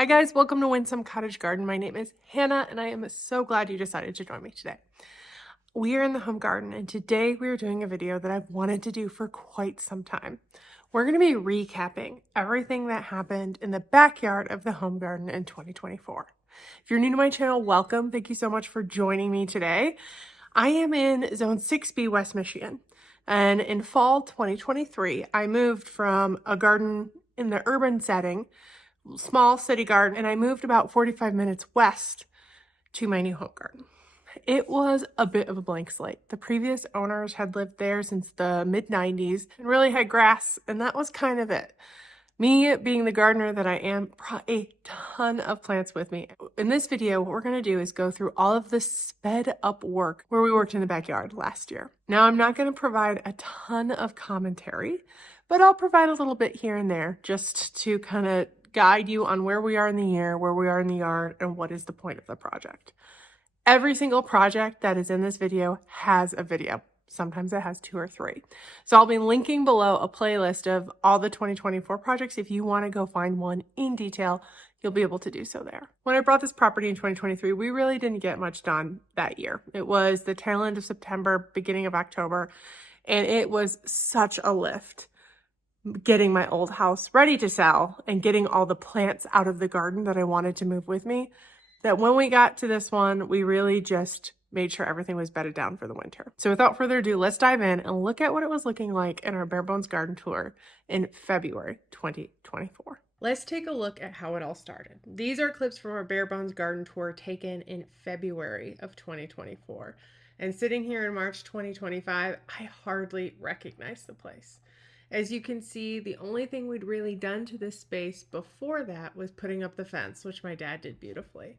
Hi guys, welcome to Windsome Cottage Garden. My name is Hannah and I am so glad you decided to join me today. We are in the home garden and today we are doing a video that I've wanted to do for quite some time. We're going to be recapping everything that happened in the backyard of the home garden in 2024. If you're new to my channel, welcome. Thank you so much for joining me today. I am in Zone 6B, West Michigan, and in fall 2023, I moved from a garden in the urban setting, small city garden, and I moved about 45 minutes west to my new home garden. It was a bit of a blank slate. The previous owners had lived there since the mid-90s and really had grass, and that was kind of it. Me, being the gardener that I am, brought a ton of plants with me. In this video, what we're going to do is go through all of the sped up work where we worked in the backyard last year. Now, I'm not going to provide a ton of commentary, but I'll provide a little bit here and there just to kind of guide you on where we are in the year, where we are in the yard, and what is the point of the project. Every single project that is in this video has a video. Sometimes it has 2 or 3. So I'll be linking below a playlist of all the 2024 projects. If you want to go find one in detail, you'll be able to do so there. When I brought this property in 2023, we really didn't get much done that year. It was the tail end of September, beginning of October, and it was such a lift getting my old house ready to sell and getting all the plants out of the garden that I wanted to move with me, that when we got to this one, we really just made sure everything was bedded down for the winter. So without further ado, let's dive in and look at what it was looking like in our bare bones garden tour in February 2024. Let's take a look at how it all started. These are clips from our bare bones garden tour taken in February of 2024. And sitting here in March 2025, I hardly recognize the place. As you can see, the only thing we'd really done to this space before that was putting up the fence, which my dad did beautifully.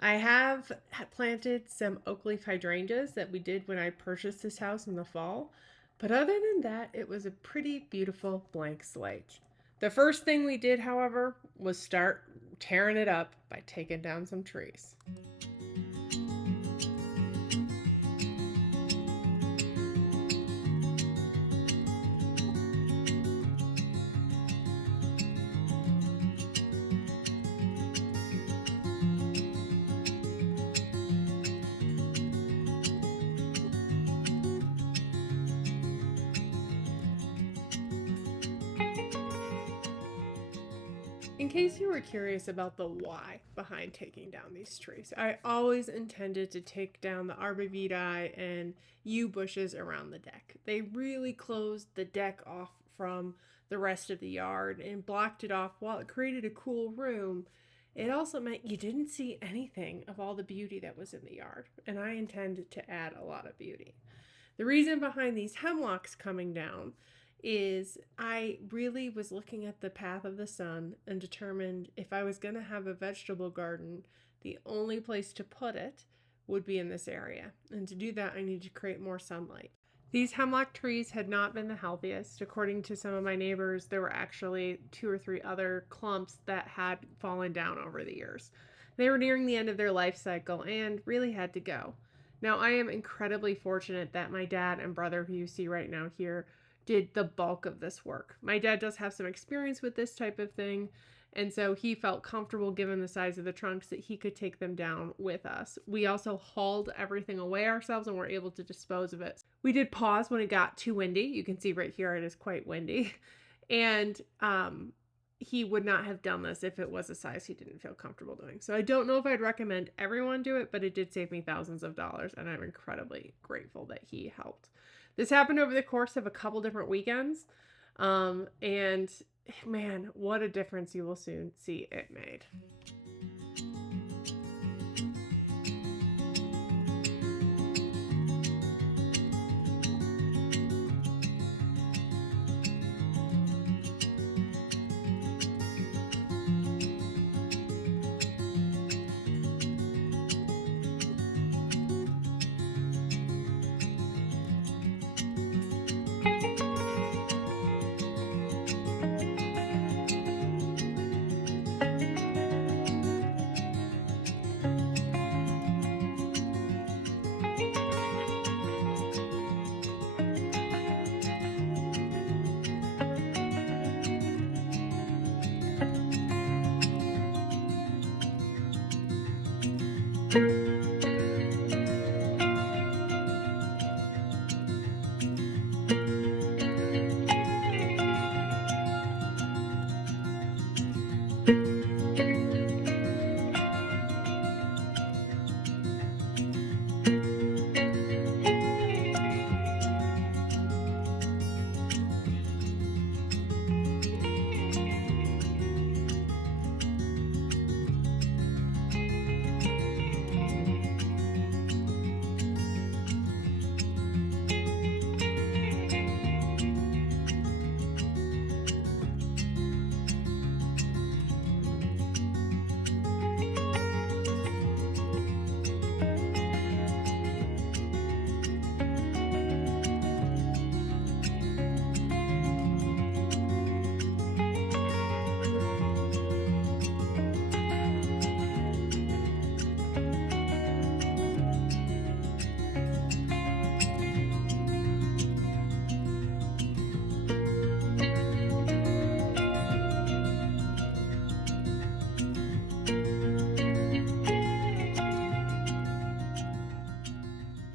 I have planted some oak leaf hydrangeas that we did when I purchased this house in the fall, but other than that, it was a pretty beautiful blank slate. The first thing we did, however, was start tearing it up by taking down some trees. In case you were curious about the why behind taking down these trees, I always intended to take down the arborvitae and yew bushes around the deck. They really closed the deck off from the rest of the yard and blocked it off. While it created a cool room, it also meant you didn't see anything of all the beauty that was in the yard, and I intended to add a lot of beauty. The reason behind these hemlocks coming down is I really was looking at the path of the sun and determined if I was going to have a vegetable garden, the only place to put it would be in this area. And to do that, I need to create more sunlight. These hemlock trees had not been the healthiest. According to some of my neighbors, there were actually 2 or 3 other clumps that had fallen down over the years. They were nearing the end of their life cycle and really had to go. Now, I am incredibly fortunate that my dad and brother, who you see right now here, did the bulk of this work. My dad does have some experience with this type of thing, and so he felt comfortable, given the size of the trunks, that he could take them down with us. We also hauled everything away ourselves and were able to dispose of it. We did pause when it got too windy. You can see right here it is quite windy. And he would not have done this if it was a size he didn't feel comfortable doing. So I don't know if I'd recommend everyone do it, but it did save me thousands of dollars, and I'm incredibly grateful that he helped. This happened over the course of a couple different weekends, and man, what a difference you will soon see it made.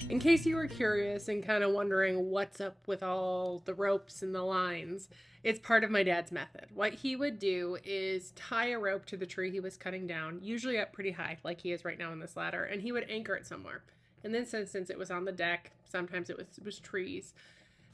In case you were curious and kind of wondering what's up with all the ropes and the lines, it's part of my dad's method. What he would do is tie a rope to the tree he was cutting down, usually up pretty high, like he is right now in this ladder, and he would anchor it somewhere. In this instance, it was on the deck. Sometimes it was trees.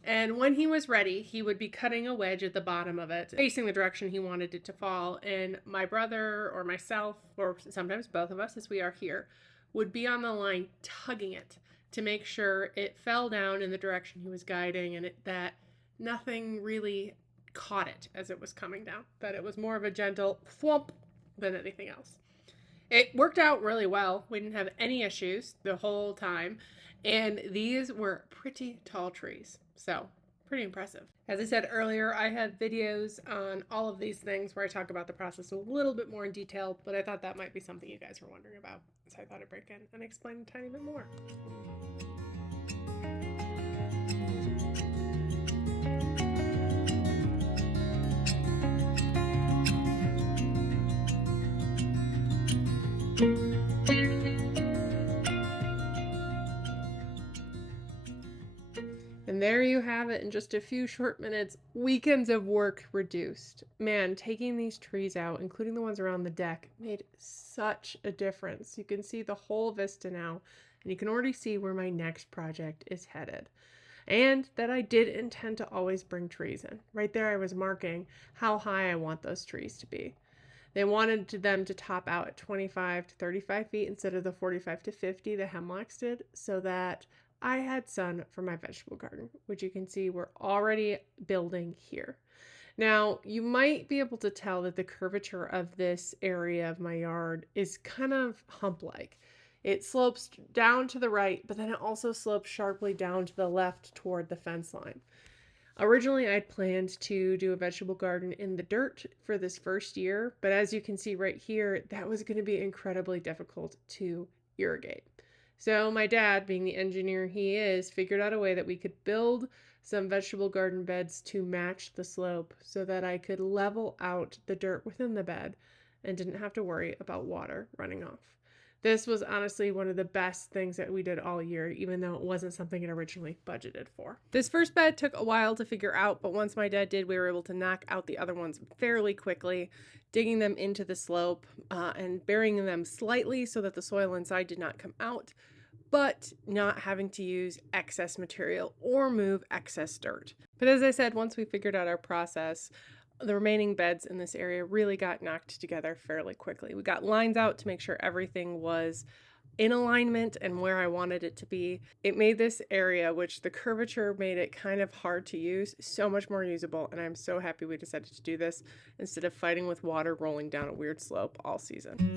And when he was ready, he would be cutting a wedge at the bottom of it, facing the direction he wanted it to fall. And my brother or myself, or sometimes both of us, as we are here, would be on the line tugging it to make sure it fell down in the direction he was guiding, and that nothing really caught it as it was coming down, that it was more of a gentle thwomp than anything else. It worked out really well. We didn't have any issues the whole time, and these were pretty tall trees, so pretty impressive. As I said earlier, I have videos on all of these things where I talk about the process a little bit more in detail, but I thought that might be something you guys were wondering about, so I thought I'd break in and explain a tiny bit more. And there you have it in just a few short minutes. Weekends of work reduced. Man, taking these trees out, including the ones around the deck, made such a difference. You can see the whole vista now, and you can already see where my next project is headed. And that I did intend to always bring trees in. Right there I was marking how high I want those trees to be. They wanted them to top out at 25 to 35 feet instead of the 45 to 50 the hemlocks did, so that I had sun for my vegetable garden, which you can see we're already building here. Now, you might be able to tell that the curvature of this area of my yard is kind of hump-like. It slopes down to the right, but then it also slopes sharply down to the left toward the fence line. Originally, I'd planned to do a vegetable garden in the dirt for this first year, but as you can see right here, that was going to be incredibly difficult to irrigate. So my dad, being the engineer he is, figured out a way that we could build some vegetable garden beds to match the slope so that I could level out the dirt within the bed and didn't have to worry about water running off. This was honestly one of the best things that we did all year, even though it wasn't something it originally budgeted for. This first bed took a while to figure out, but once my dad did, we were able to knock out the other ones fairly quickly, digging them into the slope and burying them slightly so that the soil inside did not come out, but not having to use excess material or move excess dirt. But as I said, once we figured out our process, the remaining beds in this area really got knocked together fairly quickly. We got lines out to make sure everything was in alignment and where I wanted it to be. It made this area, which the curvature made it kind of hard to use, so much more usable, and I'm so happy we decided to do this instead of fighting with water rolling down a weird slope all season.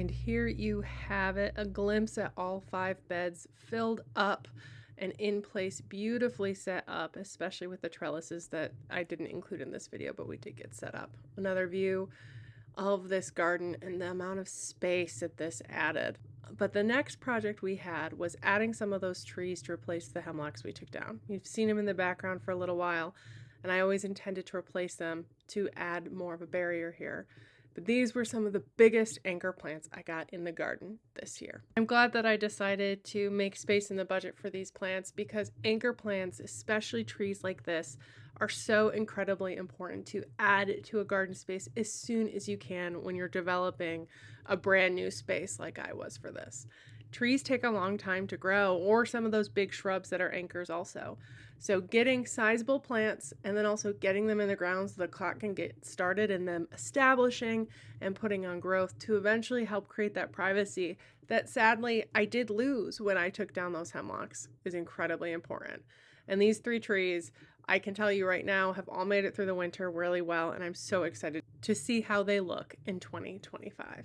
And here you have it, a glimpse at all 5 beds filled up and in place, beautifully set up, especially with the trellises that I didn't include in this video, but we did get set up. Another view of this garden and the amount of space that this added. But the next project we had was adding some of those trees to replace the hemlocks we took down. You've seen them in the background for a little while, and I always intended to replace them to add more of a barrier here. But these were some of the biggest anchor plants I got in the garden this year. I'm glad that I decided to make space in the budget for these plants because anchor plants, especially trees like this, are so incredibly important to add to a garden space as soon as you can when you're developing a brand new space like I was for this. Trees take a long time to grow, or some of those big shrubs that are anchors also. So getting sizable plants and then also getting them in the ground so the clock can get started and them establishing and putting on growth to eventually help create that privacy that sadly I did lose when I took down those hemlocks is incredibly important. And these 3 trees, I can tell you right now, have all made it through the winter really well, and I'm so excited to see how they look in 2025.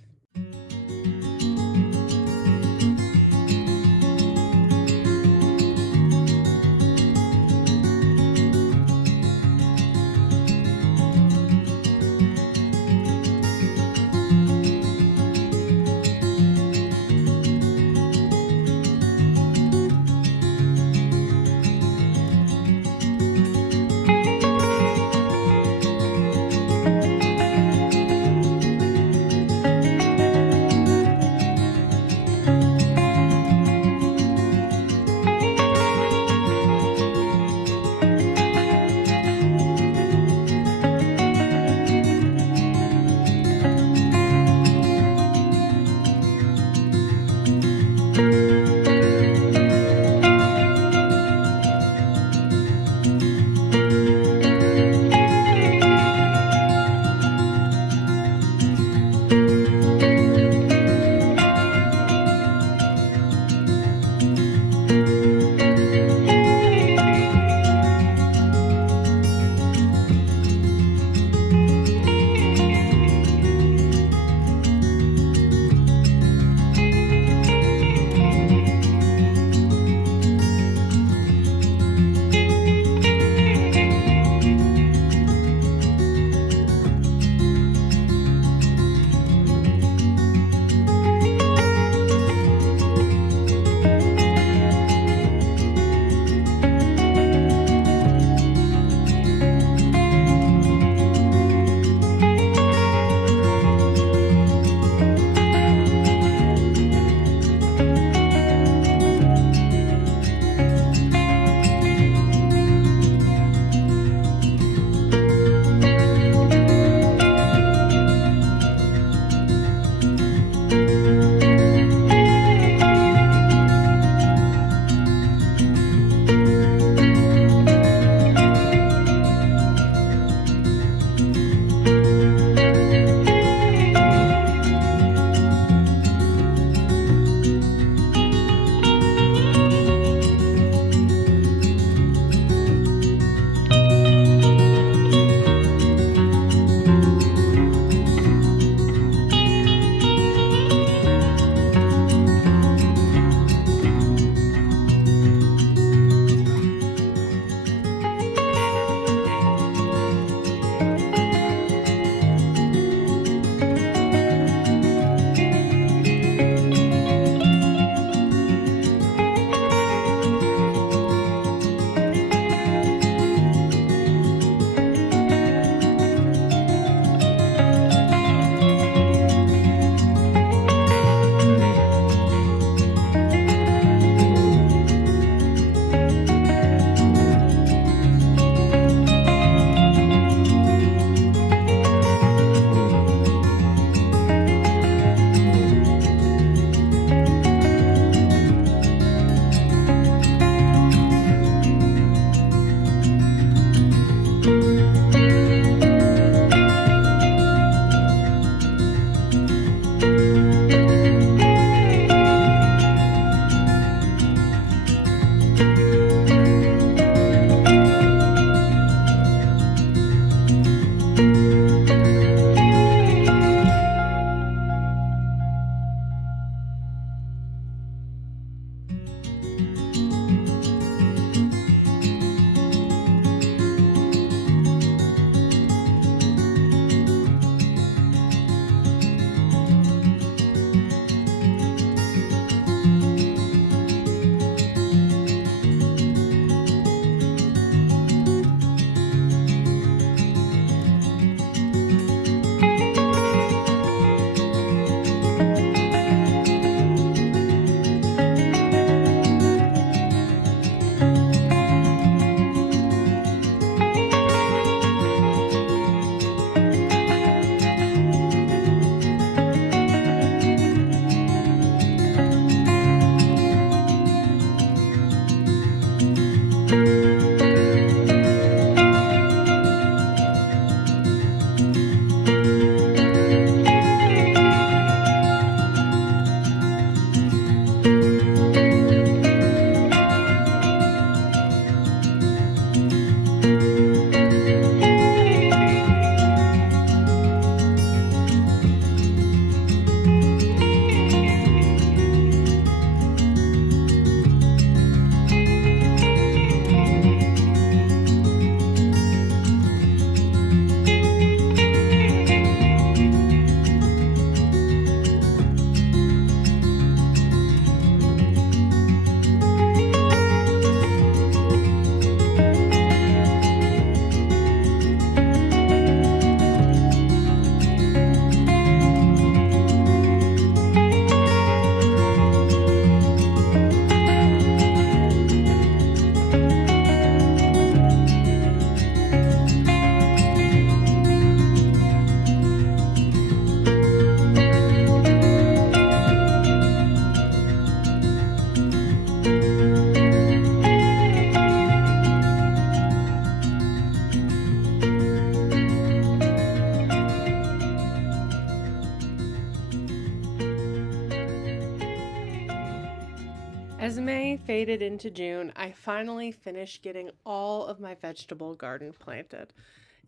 As May faded into June, I finally finished getting all of my vegetable garden planted.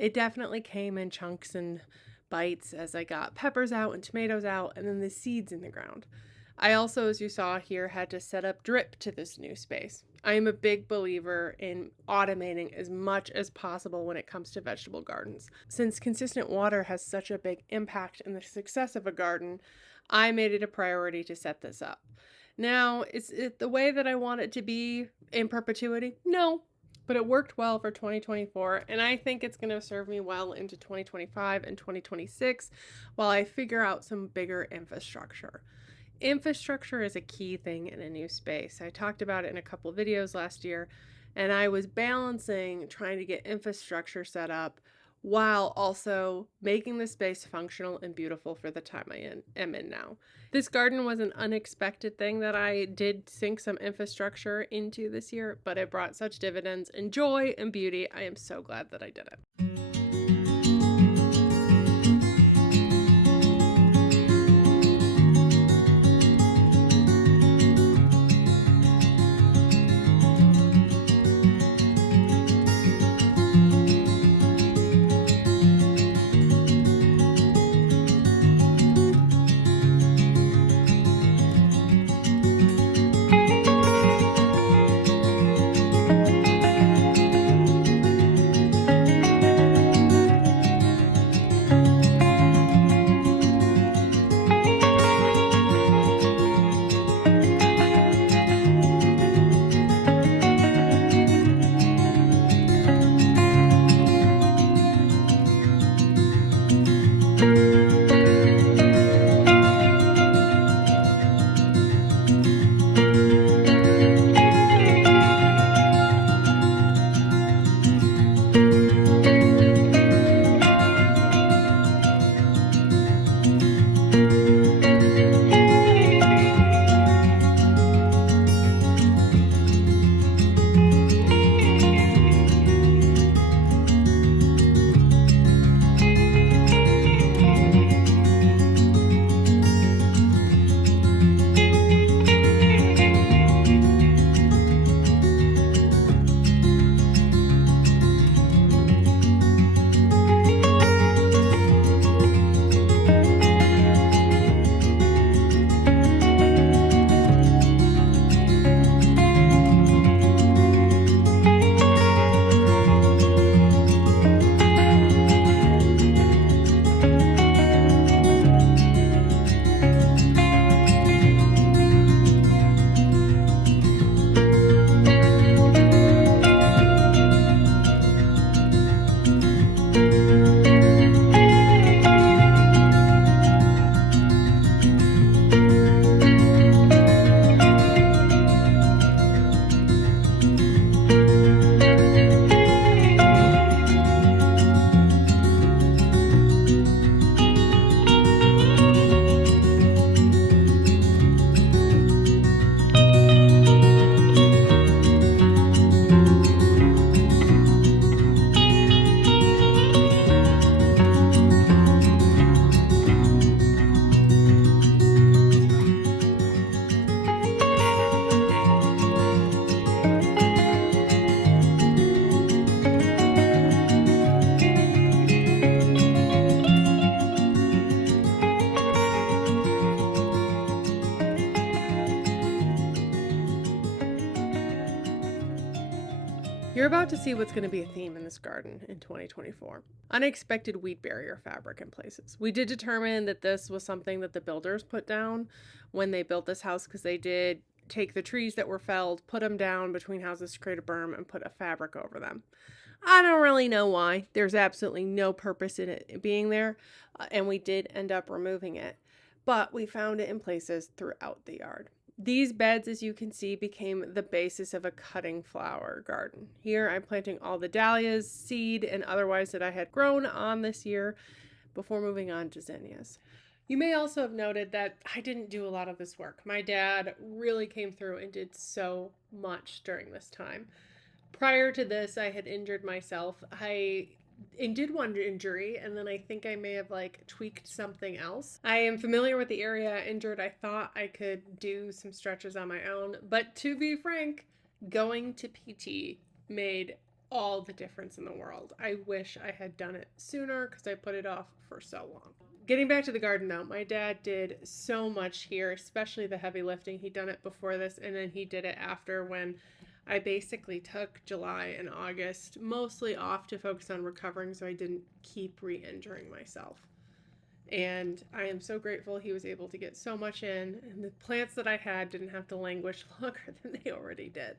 It definitely came in chunks and bites as I got peppers out and tomatoes out and then the seeds in the ground. I also, as you saw here, had to set up drip to this new space. I am a big believer in automating as much as possible when it comes to vegetable gardens. Since consistent water has such a big impact in the success of a garden, I made it a priority to set this up. Now, is it the way that I want it to be in perpetuity? No, but it worked well for 2024, and I think it's going to serve me well into 2025 and 2026 while I figure out some bigger infrastructure. Infrastructure is a key thing in a new space. I talked about it in a couple videos last year, and I was balancing trying to get infrastructure set up while also making the space functional and beautiful for the time I am in now. This garden was an unexpected thing that I did sink some infrastructure into this year, but it brought such dividends and joy and beauty. I am so glad that I did it. You're about to see what's going to be a theme in this garden in 2024. Unexpected weed barrier fabric in places. We did determine that this was something that the builders put down when they built this house, because they did take the trees that were felled, put them down between houses to create a berm, and put a fabric over them. I don't really know why. There's absolutely no purpose in it being there, and we did end up removing it. But we found it in places throughout the yard. These beds, as you can see, became the basis of a cutting flower garden. Here I'm planting all the dahlias, seed, and otherwise that I had grown on this year before moving on to zinnias. You may also have noted that I didn't do a lot of this work. My dad really came through and did so much during this time. Prior to this, I had injured myself. I and did one injury, and then I think I may have like tweaked something else. I am familiar with the area I injured. I thought I could do some stretches on my own, but to be frank, going to PT made all the difference in the world. I wish I had done it sooner because I put it off for so long. Getting back to the garden though, my dad did so much here, especially the heavy lifting. He'd done it before this, and then he did it after, when I basically took July and August mostly off to focus on recovering so I didn't keep re-injuring myself. And I am so grateful he was able to get so much in, and the plants that I had didn't have to languish longer than they already did.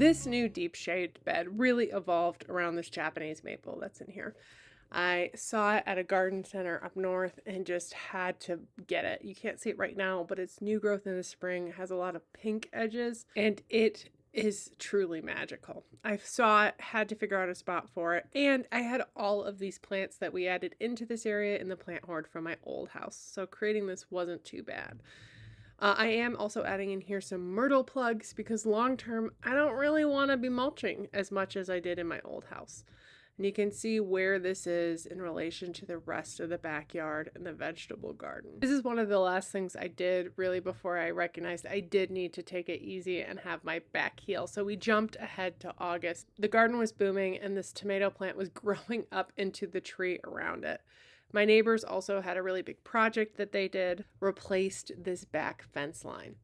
This new deep shade bed really evolved around this Japanese maple that's in here. I saw it at a garden center up north and just had to get it. You can't see it right now, but it's new growth in the spring. It has a lot of pink edges and it is truly magical. I saw it, had to figure out a spot for it, and I had all of these plants that we added into this area in the plant hoard from my old house, so creating this wasn't too bad. I am also adding in here some myrtle plugs because long term I don't really want to be mulching as much as I did in my old house. And you can see where this is in relation to the rest of the backyard and the vegetable garden. This is one of the last things I did really before I recognized I did need to take it easy and have my back heal. So we jumped ahead to August. The garden was booming and this tomato plant was growing up into the tree around it. My neighbors also had a really big project that they did, replaced this back fence line.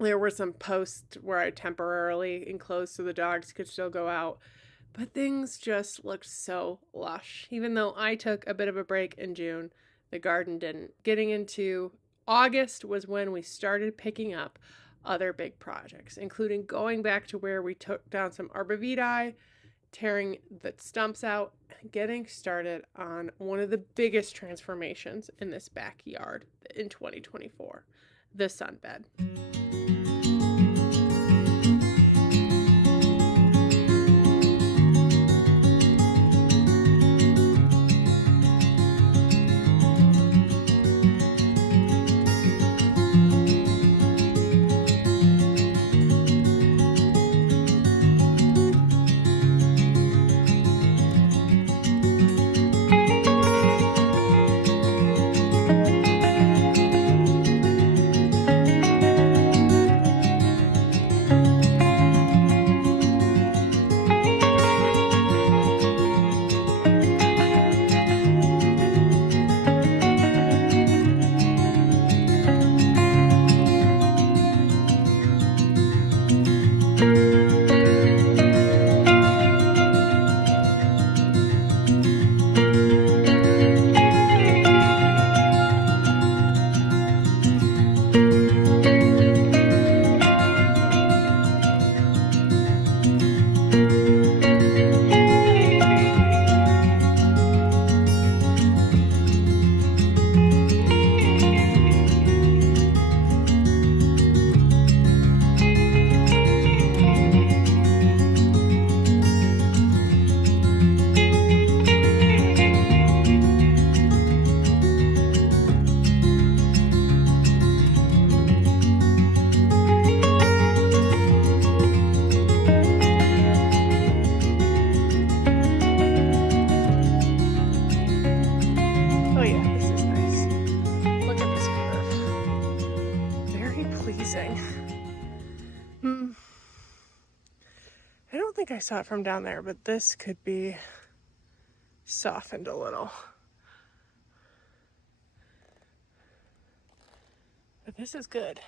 There were some posts where I temporarily enclosed so the dogs could still go out, but things just looked so lush. Even though I took a bit of a break in June, the garden didn't. Getting into August was when we started picking up other big projects, including going back to where we took down some arborvitae, tearing the stumps out, and getting started on one of the biggest transformations in this backyard in 2024, the sunbed. I don't think I saw it from down there, but this could be softened a little. But this is good.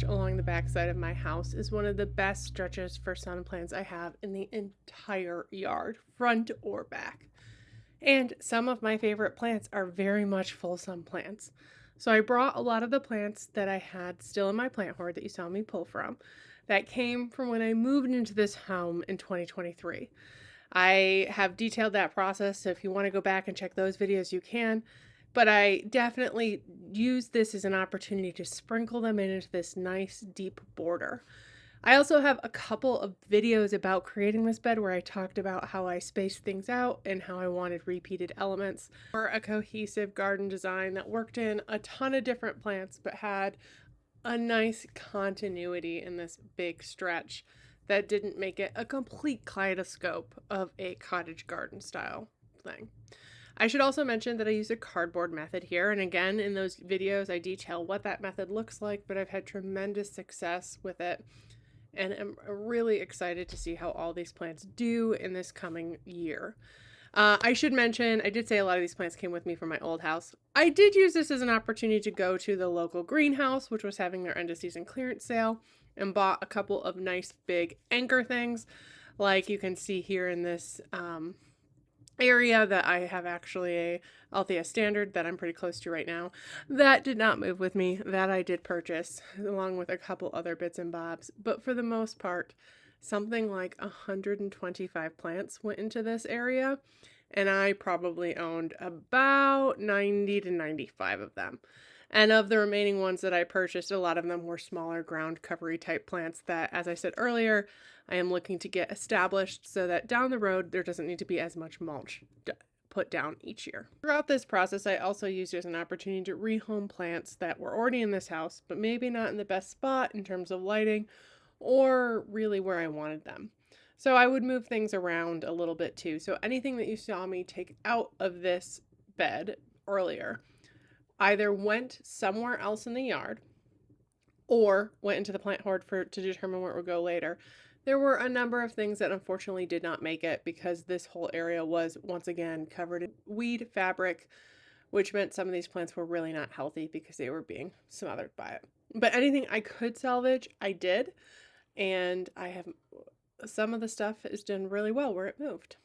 stretch along the backside of my house is one of the best stretches for sun plants I have in the entire yard, front or back. And some of my favorite plants are very much full sun plants. So I brought a lot of the plants that I had still in my plant hoard that you saw me pull from that came from when I moved into this home in 2023. I have detailed that process, so if you want to go back and check those videos, you can. But I definitely use this as an opportunity to sprinkle them into this nice deep border. I also have a couple of videos about creating this bed where I talked about how I spaced things out and how I wanted repeated elements for a cohesive garden design that worked in a ton of different plants but had a nice continuity in this big stretch that didn't make it a complete kaleidoscope of a cottage garden style thing. I should also mention that I use a cardboard method here, and again in those videos I detail what that method looks like, but I've had tremendous success with it and I'm really excited to see how all these plants do in this coming year. I should mention, I did say a lot of these plants came with me from my old house. I did use this as an opportunity to go to the local greenhouse, which was having their end of season clearance sale, and bought a couple of nice big anchor things, like you can see here in this area that I have actually a Althea Standard that I'm pretty close to right now. That did not move with me. That I did purchase along with a couple other bits and bobs. But for the most part, something like 125 plants went into this area, and I probably owned about 90 to 95 of them. And of the remaining ones that I purchased, a lot of them were smaller ground covery type plants that, as I said earlier, I am looking to get established so that down the road there doesn't need to be as much mulch put down each year. Throughout this process, I also used it as an opportunity to rehome plants that were already in this house, but maybe not in the best spot in terms of lighting or really where I wanted them. So I would move things around a little bit too. So anything that you saw me take out of this bed earlier either went somewhere else in the yard or went into the plant hoard to determine where it would go later. There were a number of things that unfortunately did not make it because this whole area was once again covered in weed fabric, which meant some of these plants were really not healthy because they were being smothered by it. But anything I could salvage, I did, and I have some of the stuff is done really well where it moved.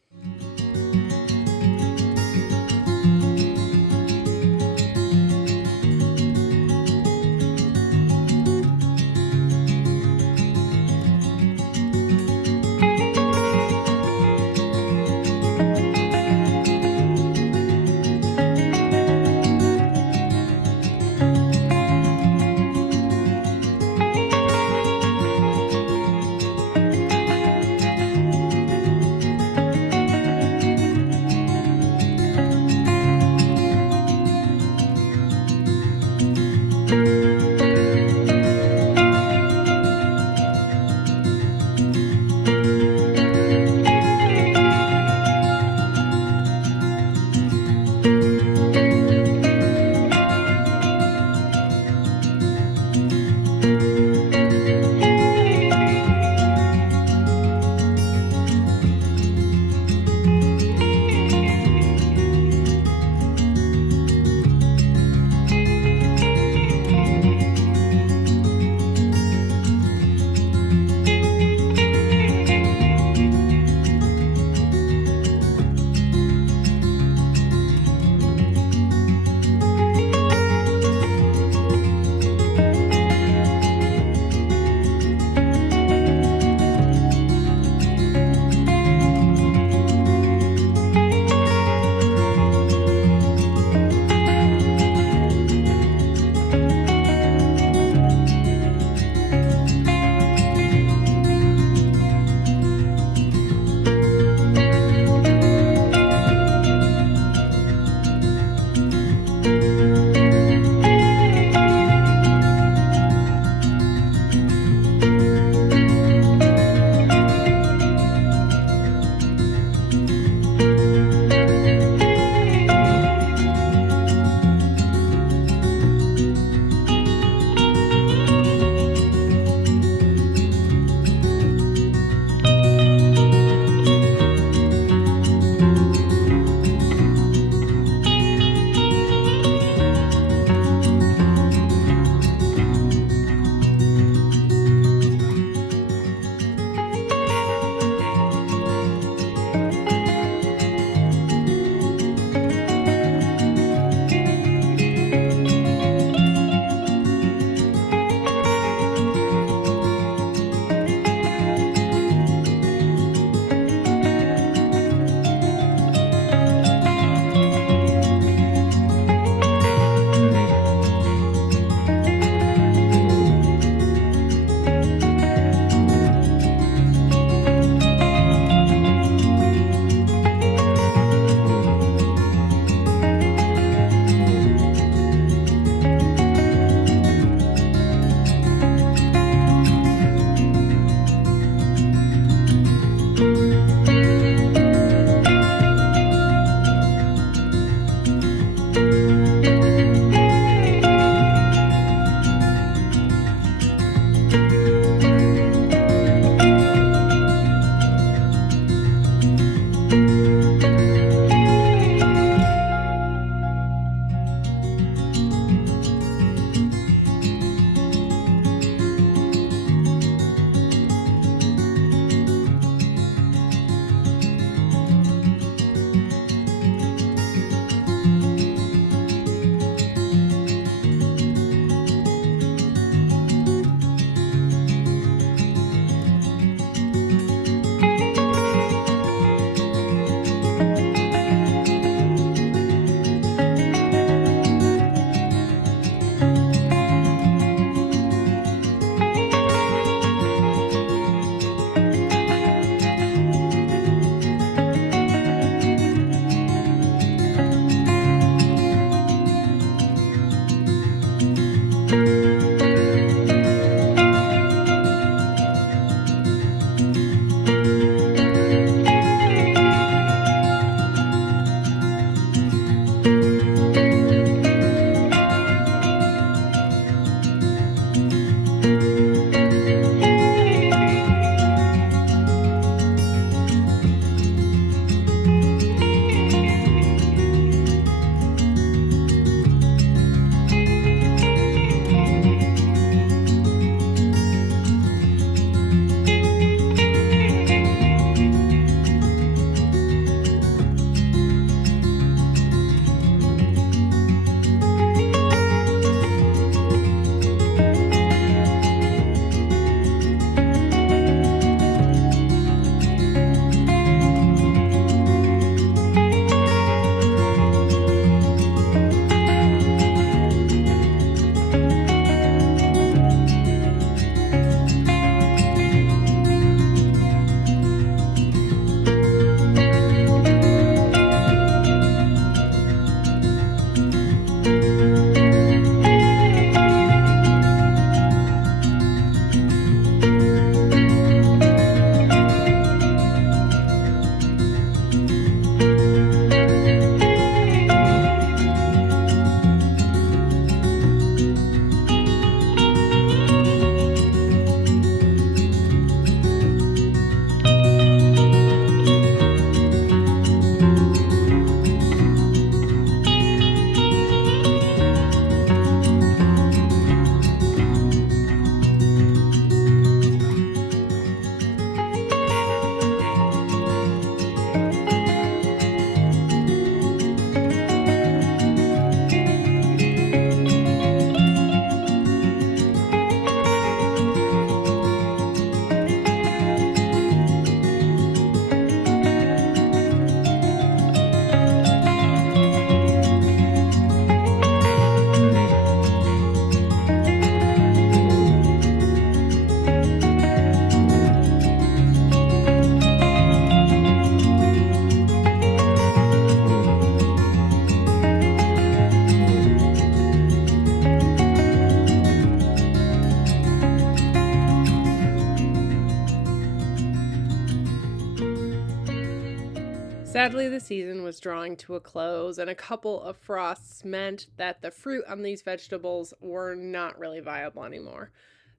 Sadly, the season was drawing to a close, and a couple of frosts meant that the fruit on these vegetables were not really viable anymore.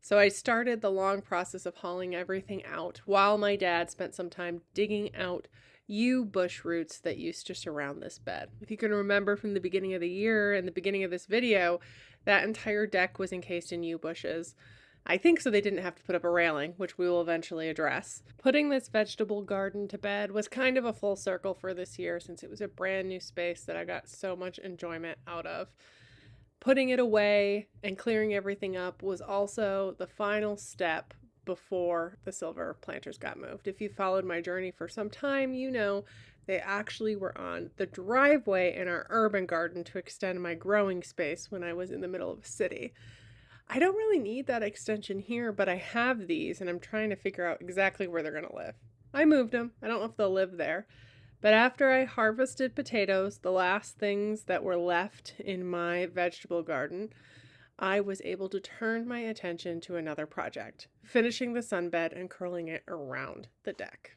So I started the long process of hauling everything out while my dad spent some time digging out yew bush roots that used to surround this bed. If you can remember from the beginning of the year and the beginning of this video, that entire deck was encased in yew bushes. I think so they didn't have to put up a railing, which we will eventually address. Putting this vegetable garden to bed was kind of a full circle for this year since it was a brand new space that I got so much enjoyment out of. Putting it away and clearing everything up was also the final step before the silver planters got moved. If you followed my journey for some time, you know they actually were on the driveway in our urban garden to extend my growing space when I was in the middle of a city. I don't really need that extension here, but I have these and I'm trying to figure out exactly where they're going to live. I moved them. I don't know if they'll live there. But after I harvested potatoes, the last things that were left in my vegetable garden, I was able to turn my attention to another project, finishing the sunbed and curling it around the deck.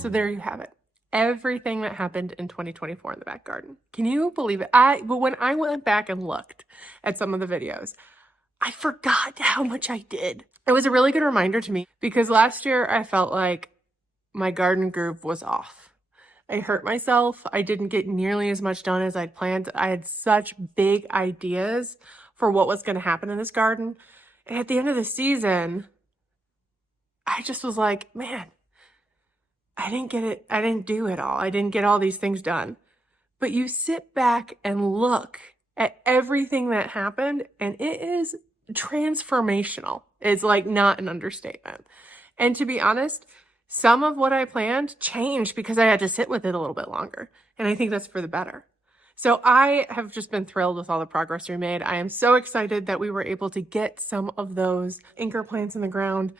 So there you have it. Everything that happened in 2024 in the back garden. Can you believe it? But when I went back and looked at some of the videos, I forgot how much I did. It was a really good reminder to me because last year I felt like my garden groove was off. I hurt myself. I didn't get nearly as much done as I'd planned. I had such big ideas for what was going to happen in this garden. And at the end of the season, I just was like, man, I didn't get it. I didn't do it all. I didn't get all these things done. But you sit back and look at everything that happened, and it is transformational. It's like not an understatement. And to be honest, some of what I planned changed because I had to sit with it a little bit longer. And I think that's for the better. So I have just been thrilled with all the progress we made. I am so excited that we were able to get some of those anchor plants in the ground.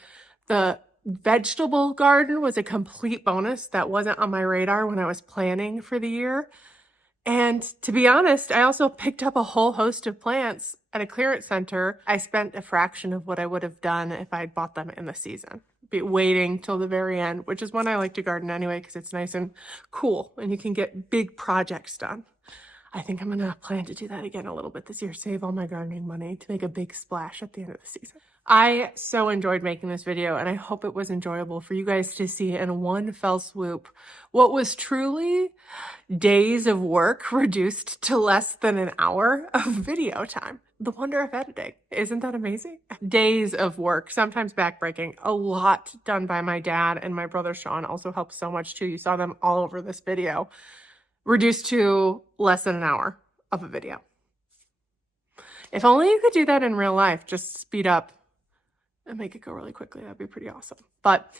The vegetable garden was a complete bonus that wasn't on my radar when I was planning for the year. And to be honest, I also picked up a whole host of plants at a clearance center. I spent a fraction of what I would have done if I had bought them in the season, waiting till the very end, which is when I like to garden anyway, because it's nice and cool and you can get big projects done. I think I'm going to plan to do that again a little bit this year, save all my gardening money to make a big splash at the end of the season. I so enjoyed making this video, and I hope it was enjoyable for you guys to see in one fell swoop what was truly days of work reduced to less than an hour of video time. The wonder of editing. Isn't that amazing? Days of work, sometimes backbreaking, a lot done by my dad, and my brother Sean also helped so much too. You saw them all over this video. Reduced to less than an hour of a video. If only you could do that in real life, just speed up and make it go really quickly. That'd be pretty awesome. But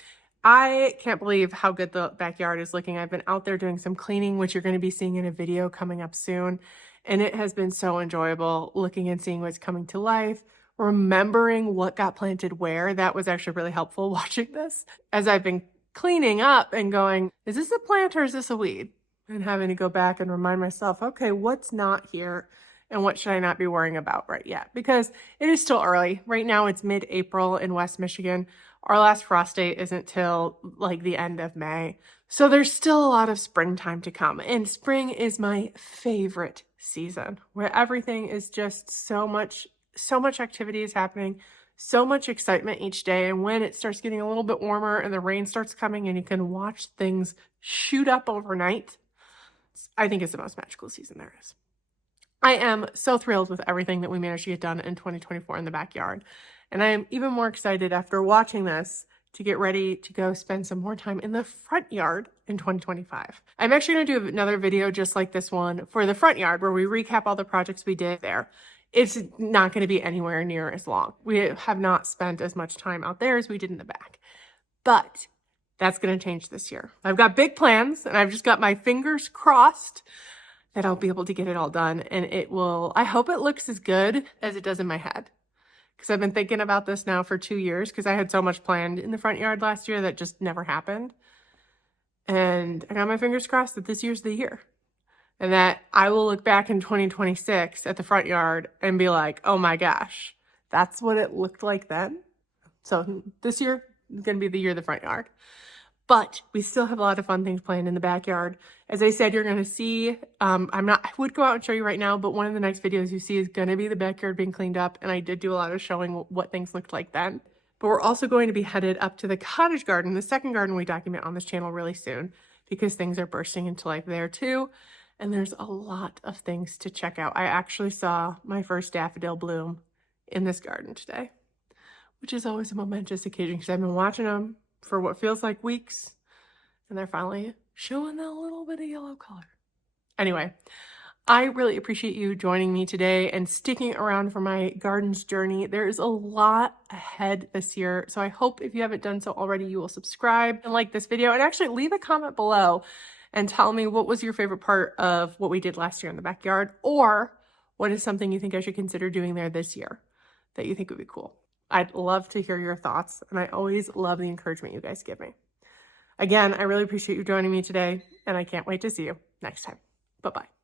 I can't believe how good the backyard is looking. I've been out there doing some cleaning, which you're going to be seeing in a video coming up soon. And it has been so enjoyable looking and seeing what's coming to life, remembering what got planted where. That was actually really helpful watching this as I've been cleaning up and going, is this a plant or is this a weed? And having to go back and remind myself, okay, what's not here and what should I not be worrying about right yet? Because it is still early. Right now it's mid-April in West Michigan. Our last frost date isn't till like the end of May. So there's still a lot of springtime to come. And spring is my favorite season, where everything is just so much activity is happening, so much excitement each day. And when it starts getting a little bit warmer and the rain starts coming and you can watch things shoot up overnight, I think it's the most magical season there is. I am so thrilled with everything that we managed to get done in 2024 in the backyard. And I am even more excited after watching this to get ready to go spend some more time in the front yard in 2025. I'm actually going to do another video just like this one for the front yard where we recap all the projects we did there. It's not going to be anywhere near as long. We have not spent as much time out there as we did in the back. But that's going to change this year. I've got big plans and I've just got my fingers crossed that I'll be able to get it all done. And it will, I hope it looks as good as it does in my head. Because I've been thinking about this now for 2 years because I had so much planned in the front yard last year that just never happened. And I got my fingers crossed that this year's the year. And that I will look back in 2026 at the front yard and be like, oh my gosh, that's what it looked like then. So this year is going to be the year of the front yard. But we still have a lot of fun things planned in the backyard. As I said, you're going to see, I would go out and show you right now, but one of the next videos you see is going to be the backyard being cleaned up. And I did do a lot of showing what things looked like then. But we're also going to be headed up to the cottage garden, the second garden we document on this channel really soon, because things are bursting into life there too. And there's a lot of things to check out. I actually saw my first daffodil bloom in this garden today, which is always a momentous occasion because I've been watching them for what feels like weeks, and they're finally showing that little bit of yellow color. Anyway, I really appreciate you joining me today and sticking around for my gardens journey. There is a lot ahead this year, so I hope if you haven't done so already, you will subscribe and like this video, and actually leave a comment below and tell me what was your favorite part of what we did last year in the backyard, or what is something you think I should consider doing there this year that you think would be cool. I'd love to hear your thoughts, and I always love the encouragement you guys give me. Again, I really appreciate you joining me today, and I can't wait to see you next time. Bye-bye.